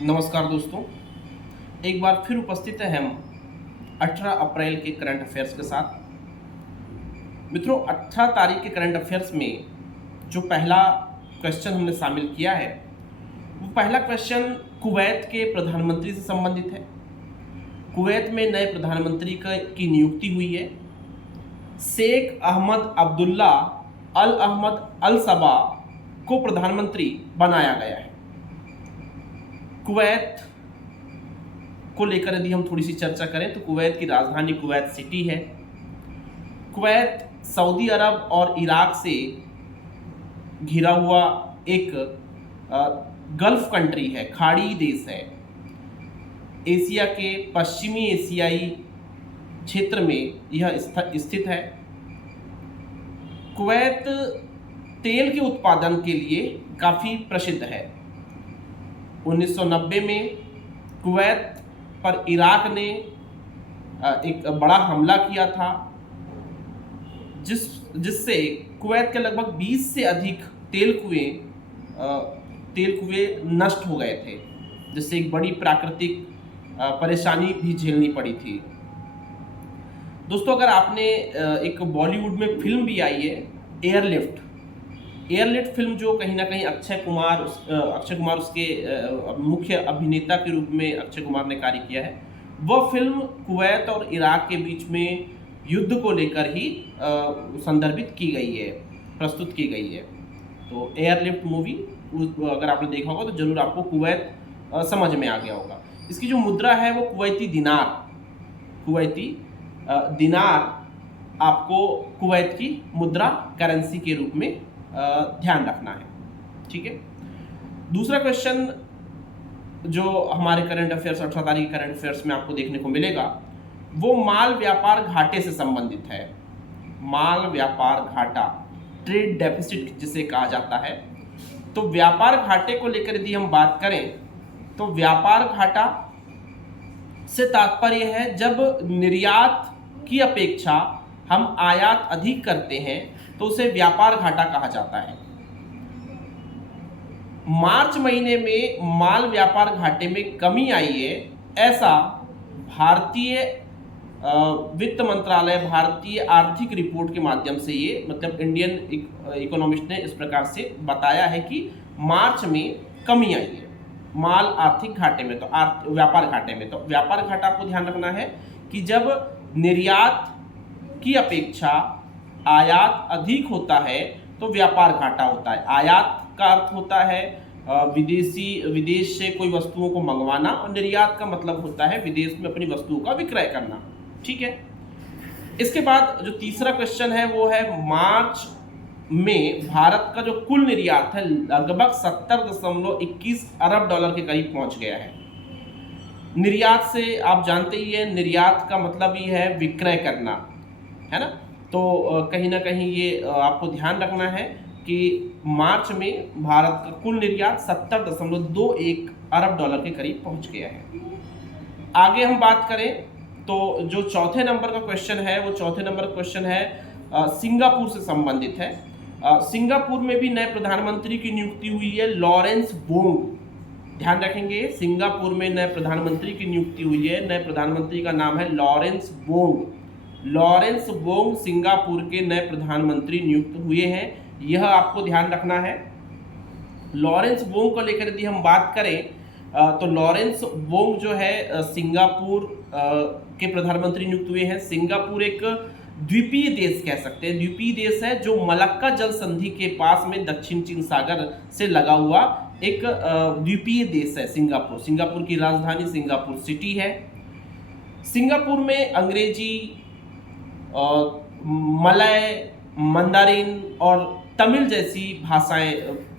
नमस्कार दोस्तों, एक बार फिर उपस्थित है हम 18 अप्रैल के करंट अफेयर्स के साथ। मित्रों, 18 तारीख के करंट अफेयर्स में जो पहला क्वेश्चन हमने शामिल किया है, वो पहला क्वेश्चन कुवैत के प्रधानमंत्री से संबंधित है। कुवैत में नए प्रधानमंत्री की नियुक्ति हुई है। शेख अहमद अब्दुल्ला अल अहमद अल सबा को प्रधानमंत्री बनाया गया है। कुवैत को लेकर यदि हम थोड़ी सी चर्चा करें तो कुवैत की राजधानी कुवैत सिटी है। कुवैत सऊदी अरब और इराक से घिरा हुआ एक गल्फ कंट्री है, खाड़ी देश है। एशिया के पश्चिमी एशियाई क्षेत्र में यह स्थित है। कुवैत तेल के उत्पादन के लिए काफ़ी प्रसिद्ध है। 1990 में कुवैत पर इराक ने एक बड़ा हमला किया था, जिससे कुवैत के लगभग 20 से अधिक तेल कुएं नष्ट हो गए थे, जिससे एक बड़ी प्राकृतिक परेशानी भी झेलनी पड़ी थी। दोस्तों, अगर आपने एक बॉलीवुड में फिल्म भी आई है एयरलिफ्ट फिल्म, जो कहीं ना कहीं अक्षय कुमार उसके मुख्य अभिनेता के रूप में अक्षय कुमार ने कार्य किया है। वह फिल्म कुवैत और इराक के बीच में युद्ध को लेकर ही संदर्भित की गई है, प्रस्तुत की गई है। तो एयरलिफ्ट मूवी अगर आपने देखा होगा तो जरूर आपको कुवैत समझ में आ गया होगा। इसकी जो मुद्रा है वो कुवैती दिनार आपको कुवैत की मुद्रा करेंसी के रूप में ध्यान रखना है। ठीक है। दूसरा क्वेश्चन जो हमारे करंट अफेयर्स 18 तारीख करंट अफेयर्स में आपको देखने को मिलेगा, वो माल व्यापार घाटे से संबंधित है। माल व्यापार घाटा, ट्रेड डेफिसिट जिसे कहा जाता है। तो व्यापार घाटे को लेकर यदि हम बात करें तो व्यापार घाटा से तात्पर्य है जब निर्यात की अपेक्षा हम आयात अधिक करते हैं तो उसे व्यापार घाटा कहा जाता है। मार्च महीने में माल व्यापार घाटे में कमी आई है, ऐसा भारतीय वित्त मंत्रालय, भारतीय आर्थिक रिपोर्ट के माध्यम से ये मतलब इंडियन इकोनॉमिस्ट ने इस प्रकार से बताया है कि मार्च में कमी आई है माल आर्थिक घाटे में, तो व्यापार घाटे में। तो व्यापार घाटा आपको ध्यान रखना है कि जब निर्यात की अपेक्षा आयात अधिक होता है तो व्यापार घाटा होता है। आयात का अर्थ होता है विदेश से कोई वस्तुओं को मंगवाना, और निर्यात का मतलब होता है विदेश में अपनी वस्तुओं का विक्रय करना। ठीक है। इसके बाद जो तीसरा क्वेश्चन है वो है मार्च में भारत का जो कुल निर्यात है लगभग 70.21 अरब डॉलर के करीब पहुंच गया है। निर्यात से आप जानते ही है, निर्यात का मतलब ही है विक्रय करना, है ना। तो कहीं ना कहीं ये आपको ध्यान रखना है कि मार्च में भारत का कुल निर्यात 70.21 अरब डॉलर के करीब पहुंच गया है। आगे हम बात करें तो जो चौथे नंबर का क्वेश्चन है, वो चौथे नंबर का क्वेश्चन है सिंगापुर से संबंधित है। सिंगापुर में भी नए प्रधानमंत्री की नियुक्ति हुई है, लॉरेंस वोंग। ध्यान रखेंगे, सिंगापुर में नए प्रधानमंत्री की नियुक्ति हुई है। नए प्रधानमंत्री का नाम है लॉरेंस वोंग सिंगापुर के नए प्रधानमंत्री नियुक्त हुए हैं। यह आपको ध्यान रखना है। लॉरेंस वोंग को लेकर यदि हम बात करें तो लॉरेंस वोंग जो है सिंगापुर के प्रधानमंत्री नियुक्त हुए हैं। सिंगापुर एक द्वीपीय देश कह सकते हैं, द्वीपीय देश है जो मलक्का जल संधि के पास में दक्षिण चीन सागर से लगा हुआ एक द्वीपीय देश है सिंगापुर की राजधानी सिंगापुर सिटी है। सिंगापुर में अंग्रेजी, मलय, मंदारिन और तमिल जैसी भाषाएं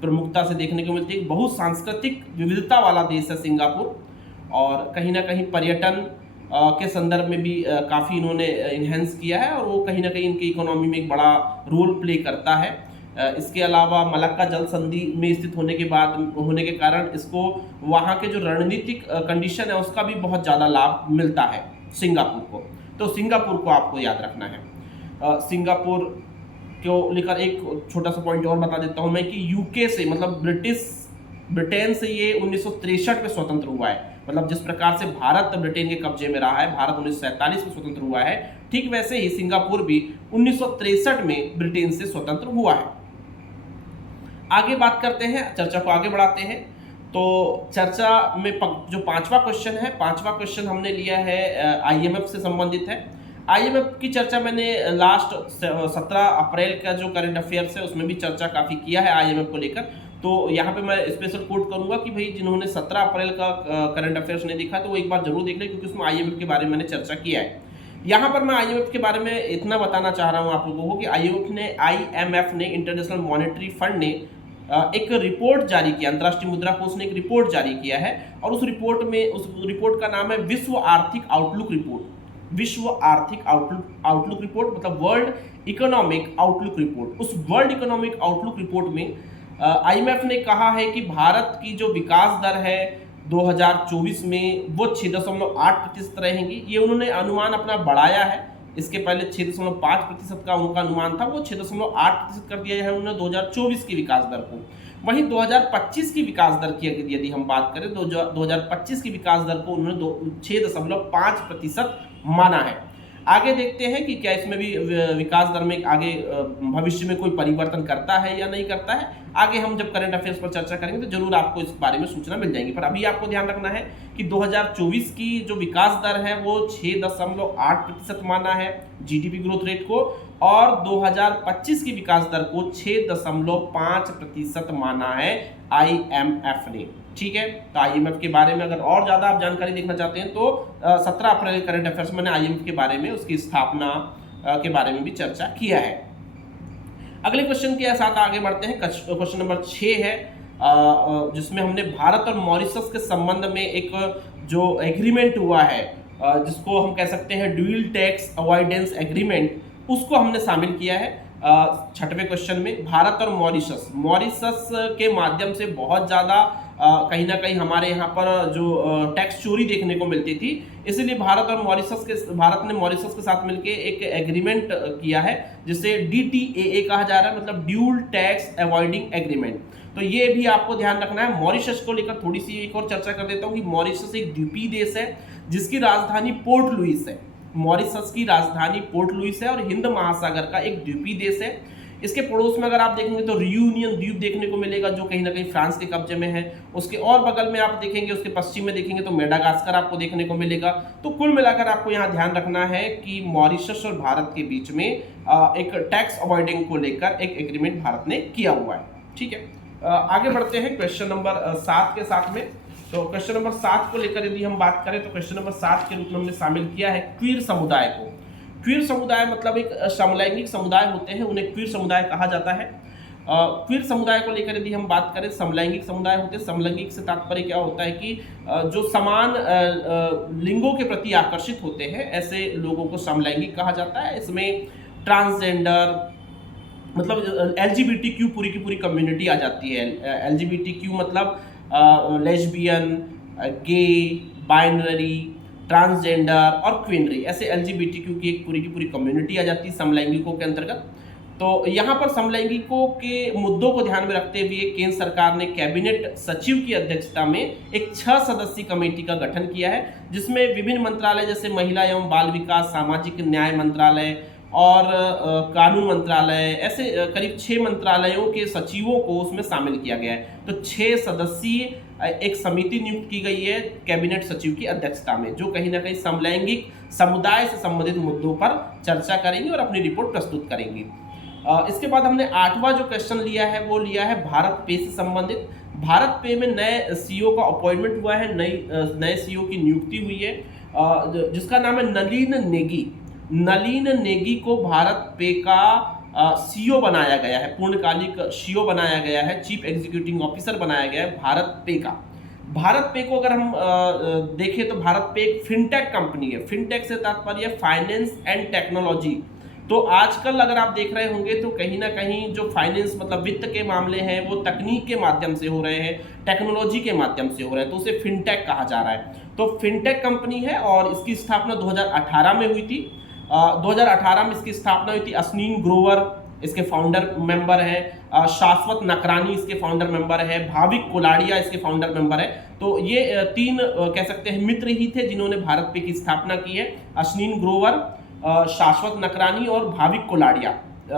प्रमुखता से देखने को मिलती है। बहुत सांस्कृतिक विविधता वाला देश है सिंगापुर, और कहीं ना कहीं पर्यटन के संदर्भ में भी काफ़ी इन्होंने इन्हेंस किया है, और वो कहीं ना कहीं इनकी इकोनॉमी में एक बड़ा रोल प्ले करता है। इसके अलावा मलक्का जल संधि में स्थित होने के कारण इसको वहाँ के जो रणनीतिक कंडीशन है उसका भी बहुत ज़्यादा लाभ मिलता है सिंगापुर को। तो सिंगापुर को आपको याद रखना है। सिंगापुर को लेकर एक छोटा सा पॉइंट और बता देता हूँ मैं कि यूके से, मतलब ब्रिटिश ब्रिटेन से ये 1963 में स्वतंत्र हुआ है। मतलब जिस प्रकार से भारत ब्रिटेन के कब्जे में रहा है, भारत 1947 में स्वतंत्र हुआ है, ठीक वैसे ही सिंगापुर भी 1963 में ब्रिटेन से स्वतंत्र हुआ है। आगे बात करते हैं, चर्चा को आगे बढ़ाते हैं। तो चर्चा में जो पांचवा क्वेश्चन है, पांचवा क्वेश्चन हमने लिया है आईएमएफ से संबंधित है। आईएमएफ की चर्चा मैंने लास्ट 17 अप्रैल का जो करंट अफेयर्स है उसमें भी चर्चा काफ़ी किया है आईएमएफ को लेकर। तो यहाँ पे मैं स्पेशल कोट करूंगा कि भाई जिन्होंने 17 अप्रैल का करंट अफेयर्स नहीं देखा तो वो एक बार जरूर देख लें, क्योंकि उसमें आईएमएफ के बारे में मैंने चर्चा किया है। यहाँ पर मैं आईएमएफ के बारे में इतना बताना चाह रहा हूँ आप लोगों को कि आईएमएफ ने इंटरनेशनल मॉनेटरी फंड ने एक रिपोर्ट जारी किया, अंतर्राष्ट्रीय मुद्रा कोष ने एक रिपोर्ट जारी किया है, और उस रिपोर्ट का नाम है विश्व आर्थिक आउटलुक रिपोर्ट। विश्व आर्थिक आउटलुक रिपोर्ट मतलब वर्ल्ड इकोनॉमिक आउटलुक रिपोर्ट। उस वर्ल्ड इकोनॉमिक आउटलुक रिपोर्ट में आईएमएफ ने कहा है कि भारत की जो विकास दर है 2024 में वो 6.8% रहेंगी। ये उन्होंने अनुमान अपना बढ़ाया है, इसके पहले 6.5% का उनका अनुमान था, वो 6.8% कर दिया है उन्होंने 2024 की विकास दर को। वहीं 2025 की विकास दर की यदि हम बात करें तो 2025 की विकास दर को उन्होंने 6.5% माना है। आगे देखते हैं कि क्या इसमें भी विकास दर में आगे भविष्य में कोई परिवर्तन करता है या नहीं करता है। आगे हम जब करंट अफेयर्स पर चर्चा करेंगे तो जरूर आपको इस बारे में सूचना मिल जाएगी। पर अभी आपको ध्यान रखना है कि 2024 की जो विकास दर है वो 6.8% माना है जीडीपी ग्रोथ रेट को, और 2025 की विकास दर को 6.5% माना है आईएमएफ ने। ठीक है, तो आईएमएफ के बारे में अगर और ज़्यादा आप जानकारी देखना चाहते हैं तो 17 अप्रैल करंट अफेयर्स में आईएमएफ के बारे में, उसकी स्थापना के बारे में भी चर्चा किया है। अगले क्वेश्चन के साथ आगे बढ़ते हैं। क्वेश्चन नंबर 6 है जिसमें हमने भारत और मॉरिशस के संबंध में एक जो एग्रीमेंट हुआ है जिसको हम कह सकते हैं ड्यूल टैक्स अवॉइडेंस एग्रीमेंट, उसको हमने शामिल किया है। छठवें क्वेश्चन में भारत और मॉरिशस के माध्यम से बहुत ज़्यादा कहीं ना कहीं हमारे यहाँ पर जो टैक्स चोरी देखने को मिलती थी, इसलिए भारत ने मॉरिशस के साथ मिलकर एक एग्रीमेंट किया है जिसे DTAA कहा जा रहा है, मतलब ड्यूल टैक्स अवॉइडिंग एग्रीमेंट। तो ये भी आपको ध्यान रखना है। मॉरिशस को लेकर थोड़ी सी एक और चर्चा कर देता हूँ कि मॉरिशस एक द्वीपीय देश है जिसकी राजधानी पोर्ट लुइस है। मॉरिशस की राजधानी पोर्ट लुइस है और हिंद महासागर का एक द्वीपीय देश है। इसके पड़ोस में अगर आप देखेंगे तो रियूनियन द्वीप देखने को मिलेगा जो कहीं ना कहीं फ्रांस के कब्जे में है। उसके और बगल में आप देखेंगे, उसके पश्चिम में देखेंगे तो मेडागास्कर आपको देखने को मिलेगा। तो कुल मिलाकर आपको यहाँ ध्यान रखना है कि मॉरिशस और भारत के बीच में एक टैक्स अवॉइडिंग को लेकर एक एग्रीमेंट भारत ने किया हुआ है। ठीक है, आगे बढ़ते हैं क्वेश्चन नंबर 7 के साथ में। तो क्वेश्चन नंबर 7 को लेकर यदि हम बात करें तो क्वेश्चन नंबर 7 के रूप में हमने शामिल किया है क्वीर समुदाय को। क्वीर समुदाय मतलब एक समलैंगिक समुदाय होते हैं, उन्हें क्वीर समुदाय कहा जाता है। क्वीर समुदाय को लेकर यदि हम बात करें, समलैंगिक समुदाय होते हैं। समलैंगिक से तात्पर्य क्या होता है कि जो समान लिंगों के प्रति आकर्षित होते हैं, ऐसे लोगों को समलैंगिक कहा जाता है। इसमें ट्रांसजेंडर मतलब LGBTQ पूरी की पूरी कम्युनिटी आ जाती है। LGBTQ मतलब लेस्बियन, गे, बाइनरी, ट्रांसजेंडर और क्वीनरी, ऐसे LGBTQ की एक पूरी कम्युनिटी आ जाती है समलैंगिकों के अंतर्गत। तो यहाँ पर समलैंगिकों के मुद्दों को ध्यान में रखते हुए केंद्र सरकार ने कैबिनेट सचिव की अध्यक्षता में एक 6 सदस्यीय कमेटी का गठन किया है, जिसमें विभिन्न मंत्रालय जैसे महिला एवं बाल विकास, सामाजिक न्याय मंत्रालय और कानून मंत्रालय, ऐसे करीब 6 मंत्रालयों के सचिवों को उसमें शामिल किया गया है। तो 6 सदस्यीय एक समिति नियुक्त की गई है कैबिनेट सचिव की अध्यक्षता में, जो कहीं ना कहीं समलैंगिक समुदाय से संबंधित मुद्दों पर चर्चा करेंगे और अपनी रिपोर्ट प्रस्तुत करेंगे। इसके बाद हमने 8वां जो क्वेश्चन लिया है वो लिया है भारत पे से संबंधित। भारत पे में नए CEO का अपॉइंटमेंट हुआ है, नए CEO की नियुक्ति हुई है जिसका नाम है नलिन नेगी को भारत पे का CEO बनाया गया है, पूर्णकालिक CEO बनाया गया है, चीफ एग्जीक्यूटिव ऑफिसर बनाया गया है भारत पे का। भारत पे को अगर हम देखें तो भारत पे एक फिनटेक कंपनी है। फिनटेक से तात्पर्य फाइनेंस एंड टेक्नोलॉजी। तो आजकल अगर आप देख रहे होंगे तो कहीं ना कहीं जो फाइनेंस मतलब वित्त के मामले हैं वो तकनीक के माध्यम से हो रहे हैं, टेक्नोलॉजी के माध्यम से हो रहे हैं, तो उसे फिनटेक कहा जा रहा है। तो फिनटेक कंपनी है और इसकी स्थापना 2018 में हुई थी। 2018 में इसकी स्थापना हुई थी। अश्विन ग्रोवर इसके फाउंडर मेंबर हैं। शाश्वत नकरानी इसके फाउंडर मेंबर है, भाविक कोलाडिया इसके फाउंडर मेंबर है। तो ये तीन कह सकते हैं मित्र ही थे जिन्होंने भारत पे की स्थापना की है, अश्विन ग्रोवर, शाश्वत नकरानी और भाविक कोलाडिया।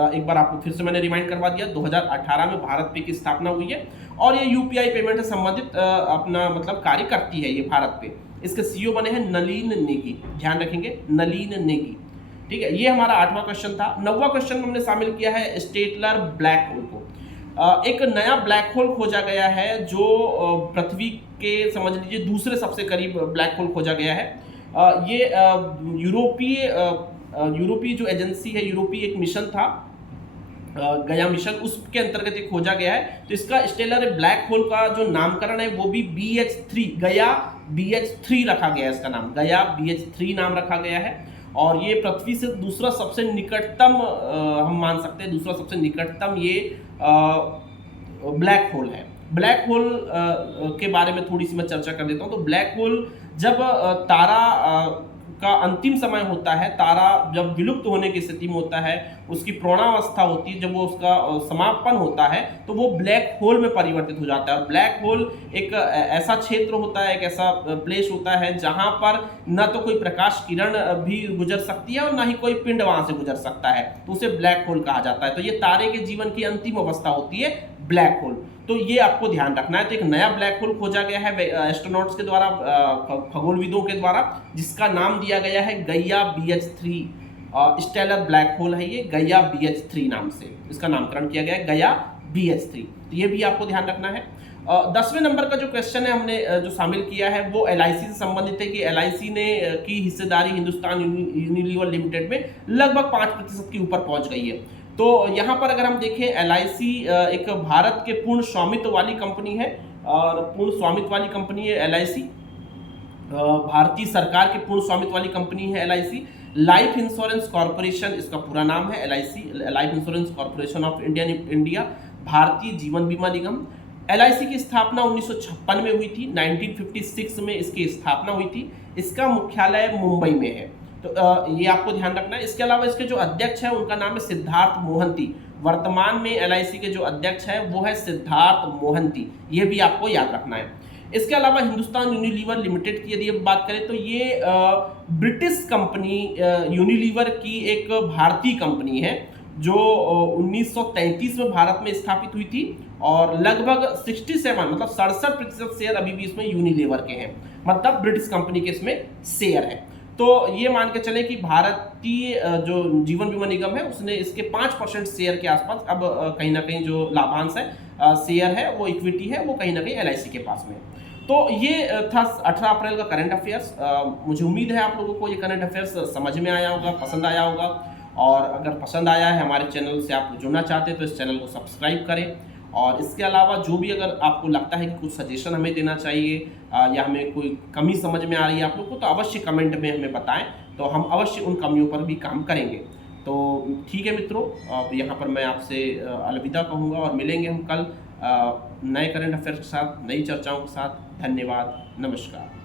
एक बार आपको फिर से मैंने रिमाइंड करवा दिया, 2018 में भारत पे की स्थापना हुई है और ये यूपीआई पेमेंट से संबंधित अपना मतलब कार्य करती है ये भारत पे। इसके सीईओ बने हैं नलिन नेगी, ध्यान रखेंगे नलिन नेगी। ठीक है, ये हमारा 8वां क्वेश्चन था। 9वां क्वेश्चन हमने शामिल किया है स्टेलर ब्लैक होल को। एक नया ब्लैक होल खोजा गया है जो पृथ्वी के समझ लीजिए दूसरे सबसे करीब ब्लैक होल खोजा गया है। ये यूरोपीय जो एजेंसी है, यूरोपीय एक मिशन था गया मिशन, उसके अंतर्गत ये खोजा गया है। तो इसका स्टेलर ब्लैक होल का जो नामकरण है वो भी BH3 गया BH3 रखा गया है। इसका नाम गया BH3 नाम रखा गया है और ये पृथ्वी से दूसरा सबसे निकटतम हम मान सकते हैं दूसरा सबसे निकटतम ये ब्लैक होल है। ब्लैक होल के बारे में थोड़ी सी मैं चर्चा कर देता हूँ। तो ब्लैक होल जब तारा का अंतिम समय होता है, तारा जब विलुप्त होने की स्थिति में होता है, उसकी पूर्णावस्था होती है, जब वो उसका समापन होता है तो वो ब्लैक होल में परिवर्तित हो जाता है। और ब्लैक होल एक ऐसा क्षेत्र होता है, एक ऐसा प्लेस होता है जहां पर न तो कोई प्रकाश किरण भी गुजर सकती है और ना ही कोई पिंड वहां से गुजर सकता है, तो उसे ब्लैक होल कहा जाता है। तो ये तारे के जीवन की अंतिम अवस्था होती है ब्लैक होल। तो ये आपको ध्यान रखना है। तो एक नया ब्लैक होल खोजा गया है एस्ट्रोनॉट्स के द्वारा, खगोलविदों के द्वारा, जिसका नाम दिया गया है गैया BH3 स्टेलर ब्लैक होल है। ये गैया BH3 नाम से इसका नामकरण किया गया है, गैया BH3। तो ये भी आपको ध्यान रखना है। 10वें नंबर का जो क्वेश्चन है हमने जो शामिल किया है वो LIC से संबंधित है कि LIC ने की हिस्सेदारी हिंदुस्तान यूनिलीवर लिमिटेड में लगभग 5% के ऊपर पहुंच गई है। तो यहाँ पर अगर हम देखें LIC एक भारत के पूर्ण स्वामित्व वाली कंपनी है और पूर्ण स्वामित्व वाली कंपनी है LIC, भारतीय सरकार के पूर्ण स्वामित्व वाली कंपनी है LIC। लाइफ इंश्योरेंस कॉर्पोरेशन इसका पूरा नाम है LIC, life insurance corporation of India, Bharatiya Jeevan बीमा निगम। LIC की स्थापना 1956 में हुई थी, 1956 में इसकी स्थापना हुई थी। इसका मुख्यालय मुंबई में है। तो ये आपको ध्यान रखना है। इसके अलावा इसके जो अध्यक्ष है उनका नाम है सिद्धार्थ मोहंती। वर्तमान में LIC के जो अध्यक्ष है वो है सिद्धार्थ मोहंती, ये भी आपको याद रखना है। इसके अलावा हिंदुस्तान यूनिलीवर लिमिटेड की यदि हम बात करें तो ये ब्रिटिश कंपनी यूनिलीवर की एक भारतीय कंपनी है जो 1933 में भारत में स्थापित हुई थी और लगभग 67 मतलब 67% शेयर अभी भी इसमें यूनिलीवर के हैं, मतलब ब्रिटिश कंपनी के इसमें शेयर है। तो ये मान के चले कि भारतीय जो जीवन बीमा निगम है उसने इसके 5% शेयर के आसपास अब कहीं ना कहीं जो लाभांश है शेयर है वो इक्विटी है वो कहीं ना कहीं LIC के पास में। तो ये था 18 अप्रैल का करंट अफेयर्स। मुझे उम्मीद है आप लोगों को ये करंट अफेयर्स समझ में आया होगा, पसंद आया होगा। और अगर पसंद आया है हमारे चैनल से आप जुड़ना चाहते हैं तो इस चैनल को सब्सक्राइब करें। और इसके अलावा जो भी अगर आपको लगता है कि कुछ सजेशन हमें देना चाहिए या हमें कोई कमी समझ में आ रही है आप लोग को, तो अवश्य कमेंट में हमें बताएं, तो हम अवश्य उन कमियों पर भी काम करेंगे। तो ठीक है मित्रों, अब यहाँ पर मैं आपसे अलविदा कहूँगा और मिलेंगे हम कल नए करंट अफेयर्स के साथ, नई चर्चाओं के साथ। धन्यवाद, नमस्कार।